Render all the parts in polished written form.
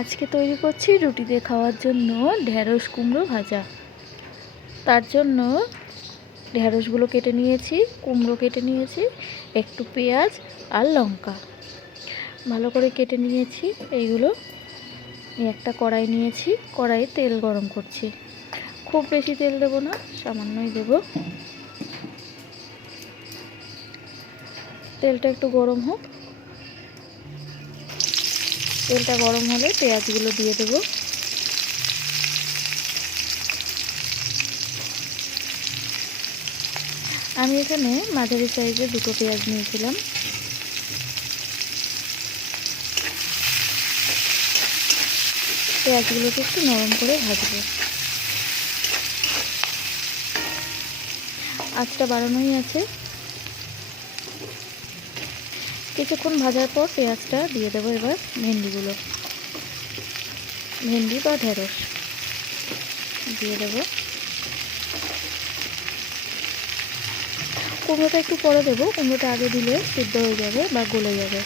আজকে তৈরি করছি রুটি দিয়ে খাওয়ার জন্য ঢ্যাঁড়স কুমড়ো ভাজা। তার জন্য ঢ্যাঁড়সগুলো কেটে নিয়েছি, কুমড়ো কেটে নিয়েছি, একটু পেঁয়াজ আর লঙ্কা ভালো করে কেটে নিয়েছি। এইগুলো একটা কড়াই নিয়েছি, কড়াইয়ে তেল গরম করছি। খুব বেশি তেল দেবো না, সামান্যই দেব। তেলটা একটু গরম হোক। তেলটা গরম হলে পেঁয়াজগুলো দিয়ে দেবো। আমি এখানে মাঝারি সাইজের দুটো পেঁয়াজ নিয়েছিলাম। পেঁয়াজগুলোকে একটু নরম করে ভাজবো। আঁচটা বাড়ানোই আছে। কিছুক্ষণ ভাজার পর পেঁয়াজটা দিয়ে দেবো। এবার ভেন্ডি বা ঢেঁড়স দিয়ে দেবো। কুমড়োটা একটু পরে দেবো, কুমড়োটা আগে দিলে সিদ্ধ হয়ে যাবে বা গলে যাবে,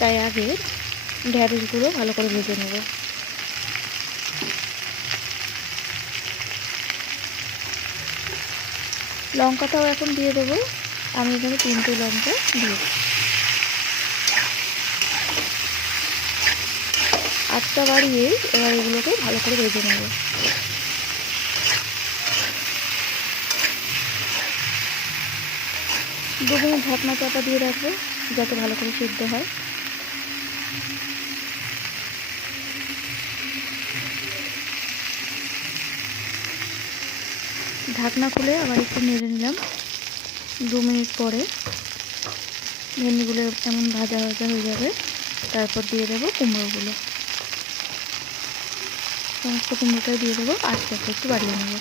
তাই আগে ঢেঁড়সগুলো ভালো করে ভেজে নেব। লঙ্কাটাও এখন দিয়ে দেবো। আমি এখানে 3টে লঙ্কা দিয়ে আঁচটা বাড়িয়ে এবার এগুলোকে ভালো করে ভেজে নেব। 2 মিনিট ঢাকনা চাপা দিয়ে রাখবো যাতে ভালো করে সিদ্ধ হয়। ঢাকনা খুলে আবার একটু নেড়ে নিলাম। 2 মিনিট পরে ভেন্ডিগুলো এমন ভাজা ভাজা হয়ে যাবে। তারপর দিয়ে দেবো কুমড়োগুলো। সমস্ত কুমড়োটাই দিয়ে দেবো। আস্তে আস্তে একটু বাড়িয়ে নেব।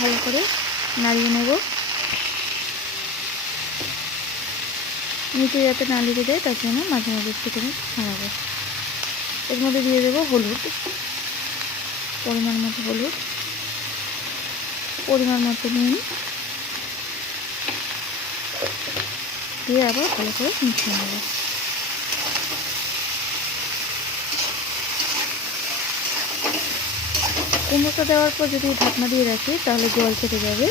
ভালো করে নাড়িয়ে নেব। নিচে যাতে না লেগে যায় তার জন্য মাঝে মাঝে একটু করে নাড়াবো। এর মধ্যে দিয়ে দেবো হলুদ, পরিমাণ মতো হলুদ, পরিমাণ মতো নুন দিয়ে আবার ভালো করে মিশিয়ে নেব। কুমড়োটা দেওয়ার পর যদি ঢাকনা দিয়ে রাখি তাহলে জল ছেড়ে যাবে।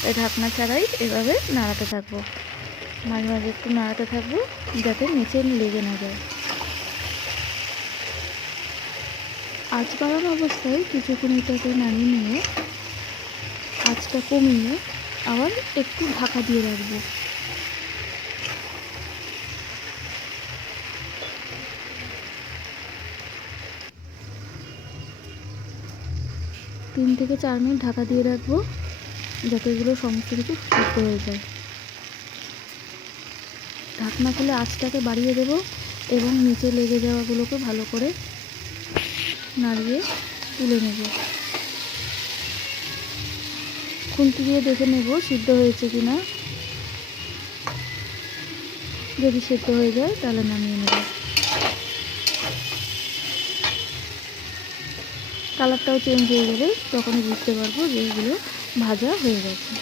তাই ঢাকনা ছাড়াই এভাবে নাড়াতে থাকবো। মাঝে মাঝে একটু নাড়াতে থাকবো যাতে নিচে লেগে না যায়। আঁচ বাড়ানো অবস্থায় কিছুক্ষণ এটাকে নামিয়ে নিয়ে আঁচটা কমিয়ে আবার একটু ঢাকা দিয়ে রাখবো। 3 থেকে 4 মিনিট ঢাকা দিয়ে রাখবো যাতে এগুলো সমস্ত কিছু সিদ্ধ হয়ে যায়। ঢাকনা খুলে আঁচটাকে বাড়িয়ে দেবো এবং নিচে লেগে যাওয়াগুলোকে ভালো করে নাড়িয়ে তুলে নেব। খুন্তি দিয়ে দেখে নেব সিদ্ধ হয়েছে কিনা। যদি সিদ্ধ হয়ে যায় তাহলে নামিয়ে নেব। কালারটাও চেঞ্জ হয়ে গেলে তখনই বুঝতে পারবো যে এগুলো ভাজা হয়ে গেছে।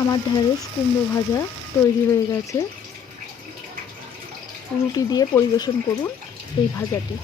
আমার ঢ্যাঁড়স কুমড়ো ভাজা তৈরি হয়ে গেছে। রুটি দিয়ে পরিবেশন করুন এই ভাজাটি।